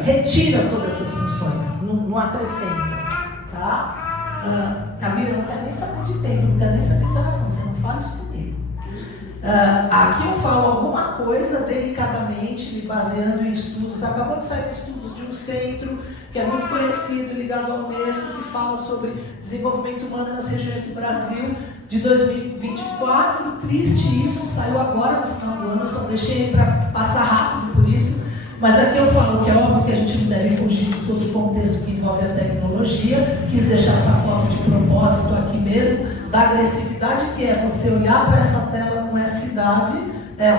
retira todas essas funções, não acrescenta, tá? Camila, não quero nem saber de tempo, não quero nem saber de oração, você não fala isso comigo. Aqui eu falo alguma coisa delicadamente, me baseando em estudos. Acabou de sair estudos de um centro que é muito conhecido, ligado ao Unesco, que fala sobre desenvolvimento humano nas regiões do Brasil, de 2024. Triste isso, saiu agora no final do ano, eu só deixei para passar rápido por isso. Mas aqui eu falo que é óbvio que a gente não deve fugir de todo o contexto que envolve a tecnologia. Quis deixar essa foto de propósito aqui mesmo, da agressividade que é você olhar para essa tela com essa idade,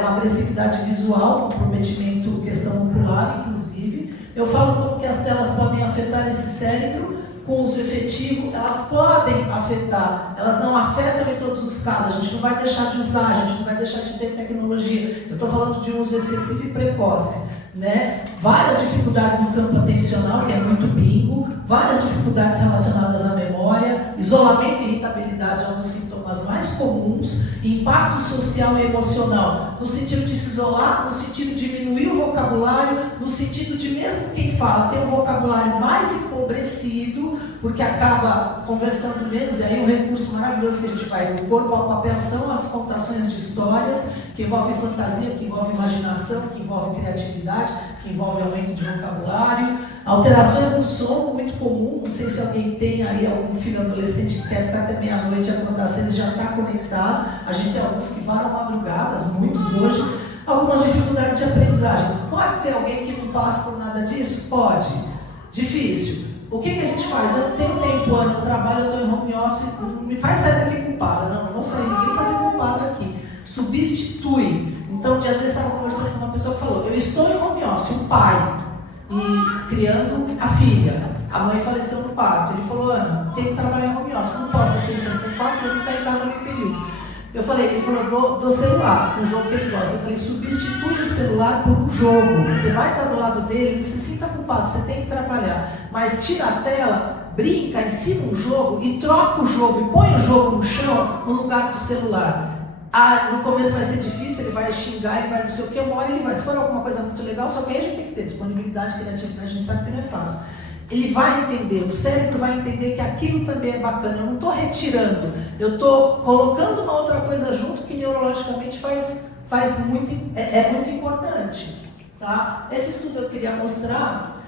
uma agressividade visual, comprometimento, questão ocular, inclusive. Eu falo como que as telas podem afetar esse cérebro com uso efetivo. Elas podem afetar, elas não afetam em todos os casos. A gente não vai deixar de usar, a gente não vai deixar de ter tecnologia. Eu estou falando de uso excessivo e precoce. Né? Várias dificuldades no campo atencional, que é muito bingo, várias dificuldades relacionadas à memória, isolamento e irritabilidade é um dos sintomas mais comuns, impacto social e emocional, no sentido de se isolar, no sentido de diminuir o vocabulário, no sentido de mesmo quem fala ter um vocabulário mais empobrecido, porque acaba conversando menos, e aí um recurso maravilhoso que a gente vai, o corpo ao papel são as contações de histórias, que envolve fantasia, que envolve imaginação, que envolve criatividade, que envolve aumento de vocabulário, alterações no sono, muito comum. Não sei se alguém tem aí algum filho adolescente que quer ficar até meia-noite e acordar cedo e já está conectado. A gente tem alguns que varam madrugadas, muitos hoje. Algumas dificuldades de aprendizagem. Pode ter alguém que não passa por nada disso? Pode. Difícil. O que a gente faz? Eu não tenho tempo, Ana, eu trabalho, eu estou em home office, não me faz sair daqui culpada. Não vou sair, ninguém fazer culpado aqui. Substitui. Então, um dia desse eu estava conversando com uma pessoa que falou, eu estou em home office, um pai, e criando a filha. A mãe faleceu no parto. Ele falou, Ana, tem que trabalhar em home office, não posso, você tem 4 anos, está em casa no período. Ele falou, do celular, um jogo que ele gosta. Eu falei, substitui o celular por um jogo. Você vai estar do lado dele, não se sinta culpado, você tem que trabalhar. Mas tira a tela, brinca, ensina um jogo e troca o jogo e põe o jogo no chão no lugar do celular. No começo vai ser difícil, ele vai xingar, ele vai não sei o que, uma hora ele vai. Se for alguma coisa muito legal, só que aí a gente tem que ter disponibilidade, criatividade, a gente sabe que não é fácil. ele vai entender, o cérebro vai entender que aquilo também é bacana. Eu não estou retirando, eu estou colocando uma outra coisa junto que neurologicamente faz muito, é muito importante. Tá? Esse estudo eu queria mostrar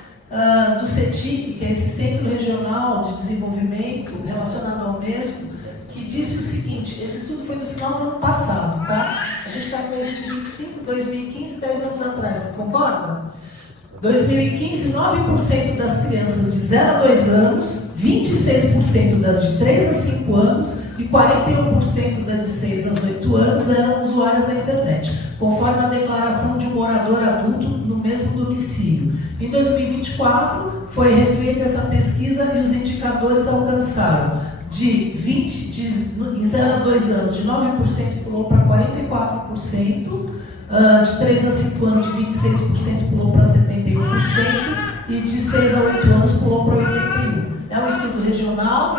do CETIC, que é esse Centro Regional de Desenvolvimento relacionado ao Unesco, que disse o seguinte, esse estudo foi do final do ano passado, tá? A gente está com esse de 25, 2015, 10 anos atrás, concorda? 2015, 9% das crianças de 0 a 2 anos, 26% das de 3 a 5 anos e 41% das de 6 a 8 anos eram usuárias da internet, conforme a declaração de um morador adulto no mesmo domicílio. Em 2024, foi refeita essa pesquisa e os indicadores alcançaram em 0 a 2 anos, de 9% pulou para 44%, de 3 a 5 anos, de 26% pulou para 71%, e de 6 a 8 anos pulou para 81%. É um estudo regional,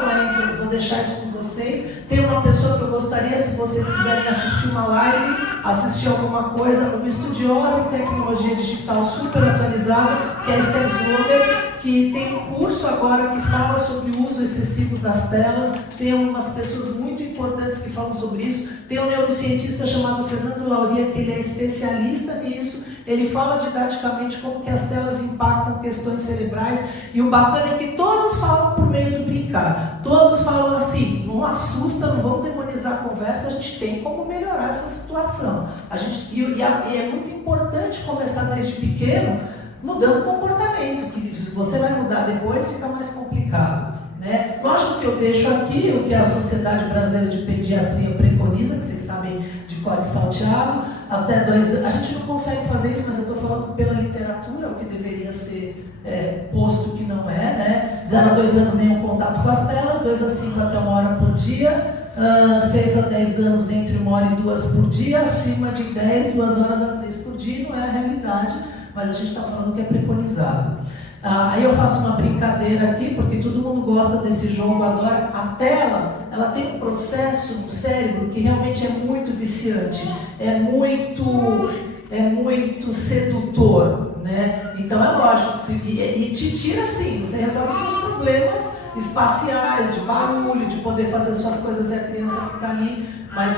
vou deixar isso com vocês. Tem uma pessoa que eu gostaria, se vocês quiserem assistir uma live, assistir alguma coisa, uma estudiosa em tecnologia digital super atualizada, que é a Esther Slober, que tem um curso agora que fala sobre o uso excessivo das telas. Tem umas pessoas muito importantes que falam sobre isso. Tem um neurocientista chamado Fernando Lauria, que ele é especialista nisso. Ele fala didaticamente como que as telas impactam questões cerebrais, e o bacana é que todos falam por meio do brincar. Todos falam assim, não assusta, não vamos demonizar a conversa, a gente tem como melhorar essa situação. E é muito importante começar desde pequeno, mudando o comportamento, que se você vai mudar depois, fica mais complicado. Né? Lógico que eu deixo aqui o que a Sociedade Brasileira de Pediatria preconiza, que vocês sabem de cor e salteado, até 2 anos. A gente não consegue fazer isso, mas eu estou falando pela literatura, o que deveria ser posto que não é, né? 0 a 2 anos nenhum contato com as telas, 2 a 5 até 1 hora por dia, 6 a 10 anos entre 1 hora e 2 por dia, acima de 10, 2 horas a 3 por dia, não é a realidade, mas a gente está falando que é preconizado. Aí eu faço uma brincadeira aqui, porque todo mundo gosta desse jogo agora. A tela, ela tem um processo no cérebro que realmente é muito viciante, é muito sedutor, né? Então é lógico, e te tira assim, você resolve seus problemas espaciais, de barulho, de poder fazer suas coisas e a criança ficar ali, mas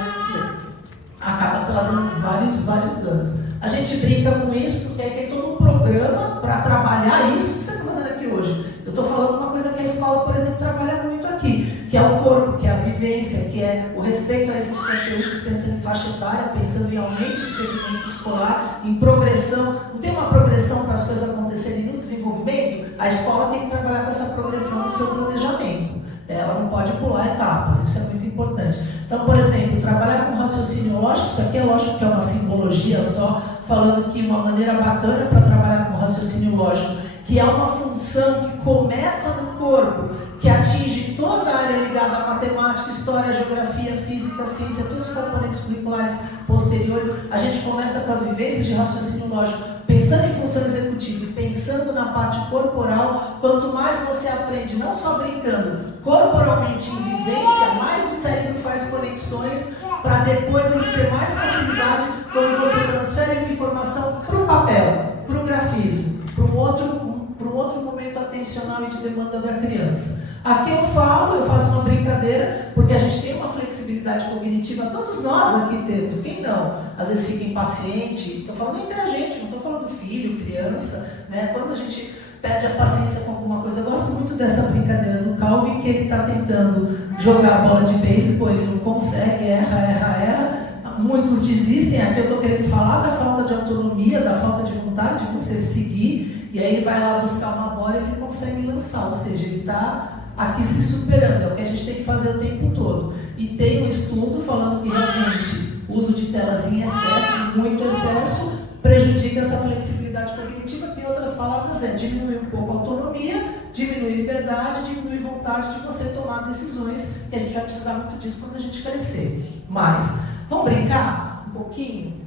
acaba trazendo vários danos. A gente brinca com isso porque aí tem todo um programa para trabalhar isso que você está fazendo aqui hoje. Eu estou falando uma coisa que a escola, por exemplo, trabalha muito aqui, que é o corpo, que é a vivência, que é o respeito a esses conteúdos, pensando em faixa etária, pensando em aumento de segmento escolar, em progressão. Não tem uma progressão para as coisas acontecerem no desenvolvimento? A escola tem que trabalhar com essa progressão no seu planejamento. Ela não pode pular etapas, isso é muito importante. Então, por exemplo, trabalhar com raciocínio lógico, isso aqui é lógico que é uma simbologia só, falando que uma maneira bacana para trabalhar com raciocínio lógico, que é uma função que começa no corpo, que atinge toda a área ligada à matemática, história, geografia, física, ciência, todos os componentes curriculares posteriores. A gente começa com as vivências de raciocínio lógico, pensando em função executiva e pensando na parte corporal. Quanto mais você aprende, não só brincando, corporalmente em vivência, mais o cérebro faz conexões para depois ele ter mais facilidade quando você transfere uma informação para o papel, para o grafismo, para um outro momento atencional e de demanda da criança. Aqui eu faço uma brincadeira, porque a gente tem uma flexibilidade cognitiva, todos nós aqui temos, quem não? Às vezes fica impaciente, estou falando entre a gente, não estou falando filho, criança, né? Quando a gente perde a paciência com alguma coisa. Eu gosto muito dessa brincadeira do Calvin, que ele está tentando jogar a bola de beisebol, ele não consegue, erra. Muitos desistem. Aqui eu estou querendo falar da falta de autonomia, da falta de vontade de você seguir, e aí ele vai lá buscar uma bola e ele consegue lançar, ou seja, ele está aqui se superando, é o que a gente tem que fazer o tempo todo. E tem um estudo falando que realmente o uso de telas em excesso, muito excesso, prejudica essa flexibilidade cognitiva, que em outras palavras diminuir um pouco a autonomia, diminuir liberdade, diminuir vontade de você tomar decisões, que a gente vai precisar muito disso quando a gente crescer. Mas, vamos brincar um pouquinho?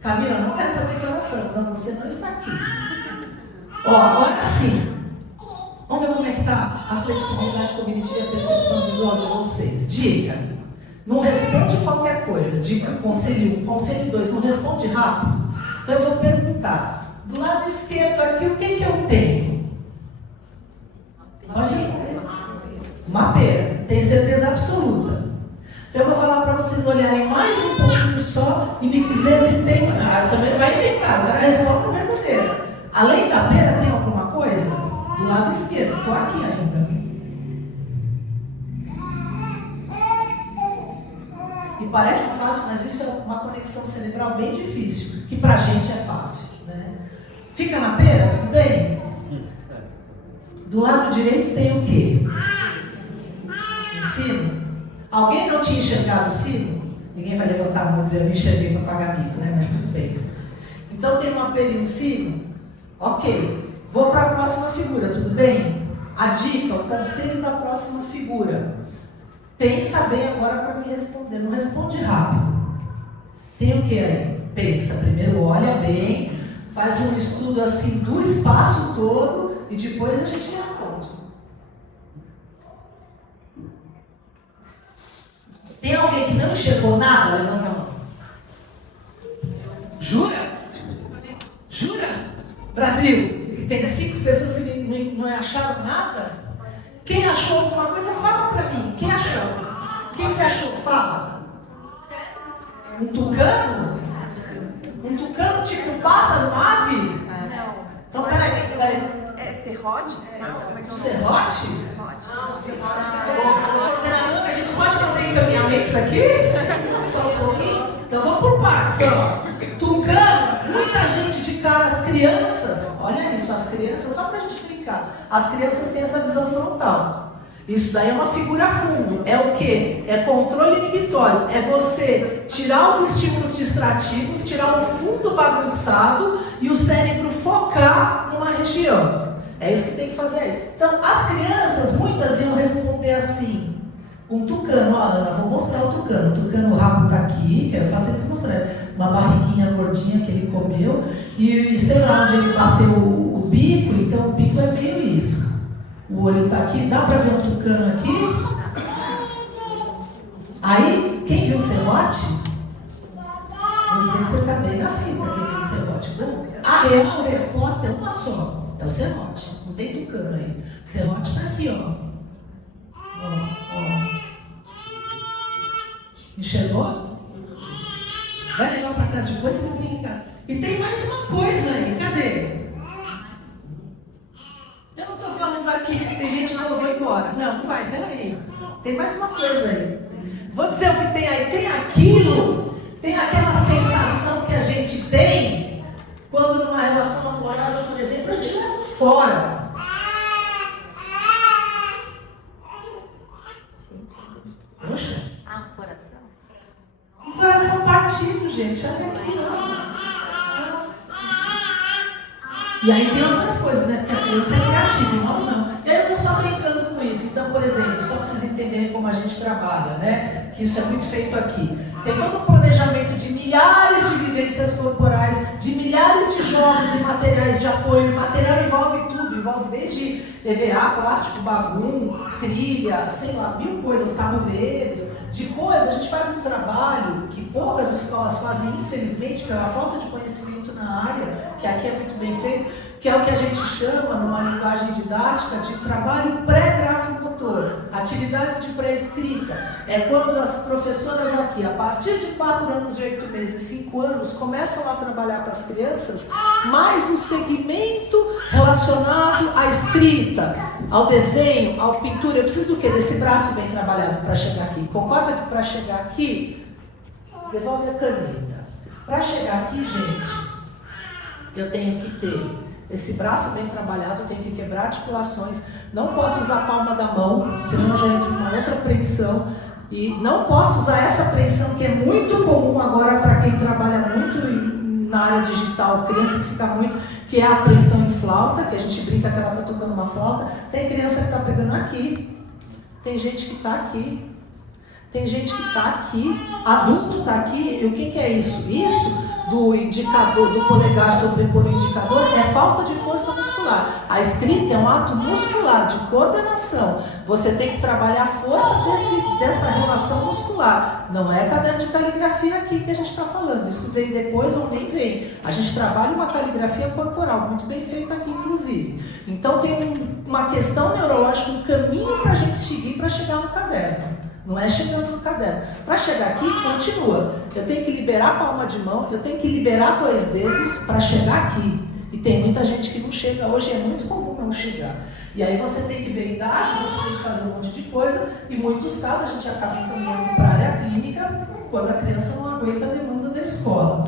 Camila, não quero saber que eu não sou, você não está aqui. Ó, agora sim, vamos ver como é que está a flexibilidade cognitiva e a percepção visual de vocês. Dica, não responde qualquer coisa. Dica, conselho 1, conselho 2, não responde rápido. Então eu vou perguntar, do lado esquerdo aqui, o que eu tenho? certeza absoluta. Então eu vou falar para vocês olharem mais um pouquinho só e me dizer se tem... também vai inventar, agora a resposta é verdadeira. Além da pera, tem alguma coisa? Do lado esquerdo, estou aqui ainda. E parece fácil, mas isso é uma conexão cerebral bem difícil, que pra gente é fácil, né? Fica na pera, tudo bem? Do lado direito tem o quê? Sino. Alguém não tinha enxergado o sino? Ninguém vai levantar a mão e dizer, eu não enxerguei para pagar mico, né? Mas tudo bem. Então tem uma pera e um sino? Ok. Vou para a próxima figura, tudo bem? A dica, o conselho da próxima figura. Pensa bem agora para me responder. Não responde rápido. Tem o que aí? Pensa. Primeiro olha bem, faz um estudo assim do espaço todo e depois a gente responde. Tem alguém que não enxergou nada? Levanta a mão. Jura? Jura? Brasil, tem 5 pessoas que não acharam nada? Quem achou alguma coisa, fala pra mim. Quem achou? Quem você achou? Fala. Um tucano? Um tucano tipo um pássaro, ave? Não. Então, peraí. É serrote? Serrote? A gente pode fazer encaminhamentos aqui? Só um pouquinho? Então vamos por partes, ó. Tucano, muita gente de cara, as crianças, olha isso, as crianças, só pra gente brincar, as crianças têm essa visão frontal. Isso daí é uma figura fundo. É o quê? É controle inibitório. É você tirar os estímulos distrativos, tirar o fundo bagunçado e o cérebro focar numa região. É isso que tem que fazer aí. Então, as crianças, muitas iam responder assim. Um tucano, ó Ana, vou mostrar o tucano. O tucano, o rabo tá aqui, quero fazer eles mostrarem. Uma barriguinha gordinha que ele comeu. E sei lá onde ele bateu o bico, então o bico é meio isso. O olho está aqui, dá para ver um tucano aqui? Aí, quem viu o serrote? Vou dizer que você está bem na fita, quem viu o serrote. Bom, a real resposta é uma só, é o serrote. Não tem tucano aí. O serrote está aqui, ó. Ó. Enxergou? Vai levar para casa depois, vocês brincam em casa. E tem mais uma coisa aí, cadê? Eu não estou falando aqui que tem gente que falou, vou embora. Não, não vai, peraí. Tem mais uma coisa aí. Vou dizer o que tem aí. Tem aquilo, tem aquela sensação que a gente tem quando numa relação amorosa, por exemplo, a gente leva fora. Poxa. Ah, coração? Um coração partido, gente. Olha aqui, ó. E aí tem outras coisas, né? Porque a criança é criativa e nós não. E aí eu estou só brincando com isso. Então, por exemplo, só para vocês entenderem como a gente trabalha, né? Que isso é muito feito aqui. Tem todo um planejamento de milhares de vivências corporais, de milhares de jogos e materiais de apoio. O material envolve tudo, envolve desde EVA, plástico, bagum, trilha, sei lá, 1000 coisas, tabuleiros. Depois a gente faz um trabalho que poucas escolas fazem, infelizmente, pela falta de conhecimento na área, que aqui é muito bem feito, que é o que a gente chama, numa linguagem didática, de trabalho pré-grafo-motor, atividades de pré-escrita. É quando as professoras aqui, a partir de 4 anos e 8 meses, 5 anos, começam a trabalhar com as crianças, mais o segmento relacionado à escrita, ao desenho, à pintura. Eu preciso do quê? Desse braço bem trabalhado para chegar aqui. Concorda que para chegar aqui, devolve a caneta. Para chegar aqui, gente, eu tenho que ter esse braço bem trabalhado, eu tenho que quebrar articulações, não posso usar a palma da mão, senão eu já entro em uma outra apreensão, e não posso usar essa apreensão que é muito comum agora para quem trabalha muito na área digital, criança que fica muito, que é a apreensão em flauta, que a gente brinca que ela está tocando uma flauta. Tem criança que está pegando aqui, tem gente que está aqui, tem gente que está aqui, adulto está aqui, e o que é isso? Isso do indicador, do polegar sobrepor o indicador, é falta de força muscular. A escrita é um ato muscular, de coordenação. Você tem que trabalhar a força dessa relação muscular. Não é caderno de caligrafia aqui que a gente está falando. Isso vem depois ou nem vem. A gente trabalha uma caligrafia corporal, muito bem feita aqui, inclusive. Então tem uma questão neurológica, um caminho para a gente seguir para chegar no caderno. Não é chegando no caderno. Para chegar aqui, continua. Eu tenho que liberar a palma de mão, eu tenho que liberar 2 dedos para chegar aqui. E tem muita gente que não chega. Hoje é muito comum não chegar. E aí você tem que ver a idade, você tem que fazer um monte de coisa. Em muitos casos a gente acaba encaminhando para a área clínica quando a criança não aguenta a demanda da escola.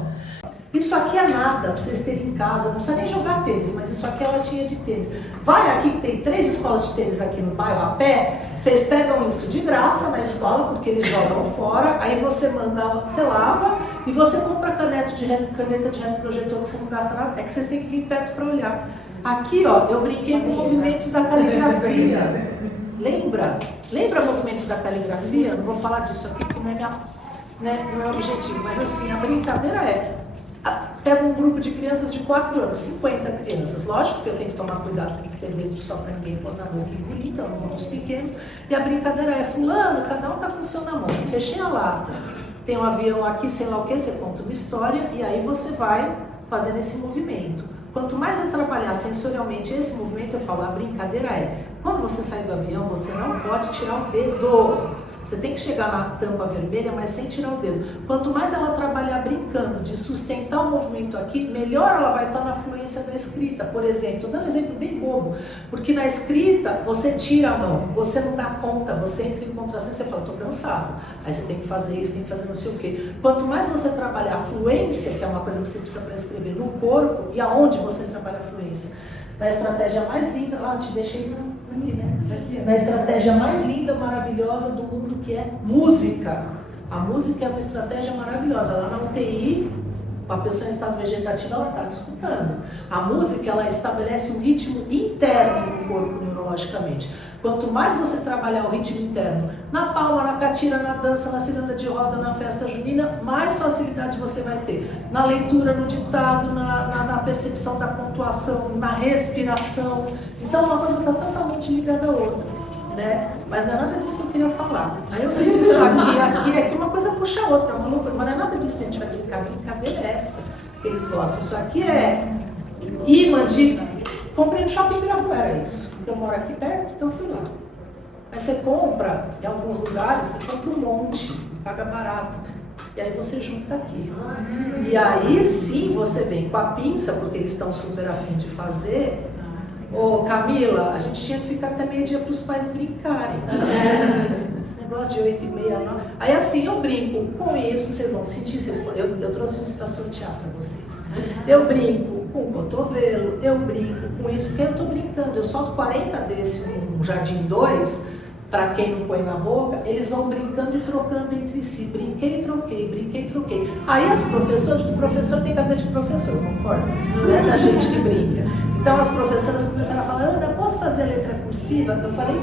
Isso aqui é nada para vocês terem em casa, não precisa nem jogar tênis, mas isso aqui é latinha de tênis. Vai aqui que tem 3 escolas de tênis aqui no bairro a pé, vocês pegam isso de graça na escola, porque eles jogam fora, aí você manda, você lava e você compra caneta de retroprojetor que você não gasta nada, é que vocês têm que vir perto para olhar. Aqui, ó, eu brinquei com movimentos da caligrafia. Lembra movimentos da caligrafia? Não vou falar disso aqui porque não é meu objetivo, mas assim, a brincadeira é... Pega um grupo de crianças de 4 anos, 50 crianças. Lógico que eu tenho que tomar cuidado com o que tem dentro só para ninguém pôr na boca e engolir, então não vamos pequenos. E a brincadeira é, fulano, cada um tá com o seu na mão. Fechei a lata, tem um avião aqui, sei lá o que, você conta uma história e aí você vai fazendo esse movimento. Quanto mais eu trabalhar sensorialmente esse movimento, eu falo, a brincadeira é, quando você sai do avião, você não pode tirar o dedo. Você tem que chegar na tampa vermelha, mas sem tirar o dedo. Quanto mais ela trabalhar brincando de sustentar o movimento aqui, melhor ela vai estar na fluência da escrita. Por exemplo, estou dando um exemplo bem bobo, porque na escrita você tira a mão, você não dá conta, você entra em contração e você fala, estou cansado. Aí você tem que fazer isso, tem que fazer não sei o quê. Quanto mais você trabalhar a fluência, que é uma coisa que você precisa para escrever no corpo, e aonde você trabalha a fluência? Na estratégia mais linda, te deixei aqui, né? Na estratégia mais linda, maravilhosa do mundo, que é música. A música é uma estratégia maravilhosa. Lá na UTI, a pessoa em estado vegetativo, ela está escutando. A música, ela estabelece um ritmo interno no corpo, neurologicamente. Quanto mais você trabalhar o ritmo interno, na palma, na catira, na dança, na ciranda de roda, na festa junina, mais facilidade você vai ter. Na leitura, no ditado, na percepção da pontuação, na respiração. Então, uma coisa está totalmente ligada à outra, né? Mas não é nada disso que eu queria falar. Aí eu fiz isso aqui, uma coisa puxa a outra, uma loucura. Mas não é nada disso que a gente vai brincar. A brincadeira é essa que eles gostam. Isso aqui é imã de... Comprei no Shopping Ibirapuera isso. Eu moro aqui perto, então fui lá. Aí você compra, em alguns lugares, você compra um monte, paga barato. E aí você junta aqui. E aí sim você vem com a pinça, porque eles estão super afim de fazer. Ô Camila, a gente tinha que ficar até meio-dia para os pais brincarem. Esse negócio de 8h30, 9. Aí assim, eu brinco com isso, vocês vão sentir. Eu trouxe uns para sortear para vocês. Eu brinco com o cotovelo, eu brinco com isso, porque eu estou brincando. Eu solto 40 desse no Jardim 2. Para quem não põe na boca, eles vão brincando e trocando entre si. Brinquei e troquei, brinquei e troquei. Aí as professoras, o professor tem cabeça de professor, concorda? Não é da gente que brinca. Então as professoras começaram a falar, Ana, posso fazer a letra cursiva? Eu falei,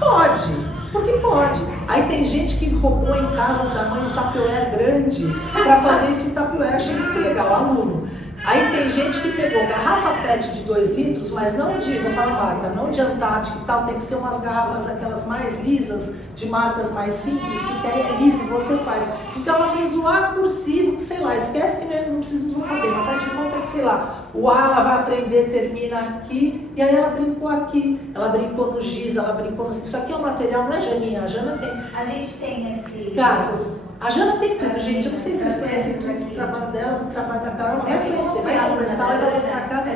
pode, porque pode. Aí tem gente que roubou em casa da mãe um Tupperware grande para fazer isso em Tupperware. Achei muito legal, aluno. Aí tem gente que pegou garrafa PET de 2 litros, mas não de, vou falar marca, não de Antártica e tal, tem que ser umas garrafas aquelas mais lisas, de marcas mais simples, porque aí é lisa e você faz. Então ela fez o A cursivo, que sei lá, esquece que não precisamos saber, mas faz de conta que sei lá, o A ela vai aprender, termina aqui, e aí ela brincou aqui, ela brincou no giz, ela brincou no... Isso aqui é um material, não é Janinha? A Jana tem. A gente tem esse... Cara, a Jana tem tudo, gente. Eu não sei se vocês conhecem tudo, o trabalho dela, o trabalho da Carol, não vai conhecer. Vai conversar, leva elas para casa e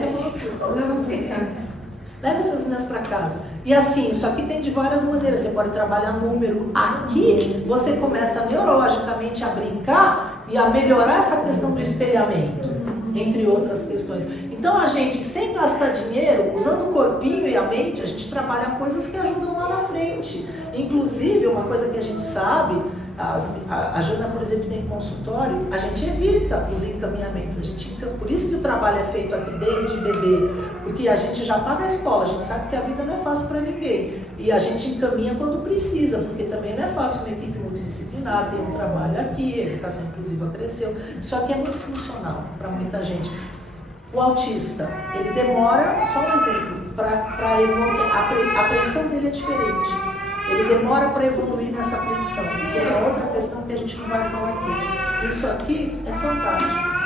leva essas meninas para casa. E assim, isso aqui tem de várias maneiras. Você pode trabalhar número. Aqui, você começa neurologicamente a brincar e a melhorar essa questão do espelhamento, entre outras questões. Então, a gente, sem gastar dinheiro, usando o corpinho e a mente, a gente trabalha coisas que ajudam lá na frente. Inclusive, uma coisa que a gente sabe, A Jana, por exemplo, tem consultório, a gente evita os encaminhamentos, por isso que o trabalho é feito aqui desde bebê, porque a gente já paga a escola, a gente sabe que a vida não é fácil para ninguém, e a gente encaminha quando precisa, porque também não é fácil uma equipe multidisciplinar, tem um trabalho aqui, a educação inclusiva cresceu, só que é muito funcional para muita gente. O autista, ele demora, só um exemplo, para evoluir, a apreensão dele é diferente. Ele demora para evoluir nessa apreensão, que é outra questão que a gente não vai falar aqui. Isso aqui é fantástico.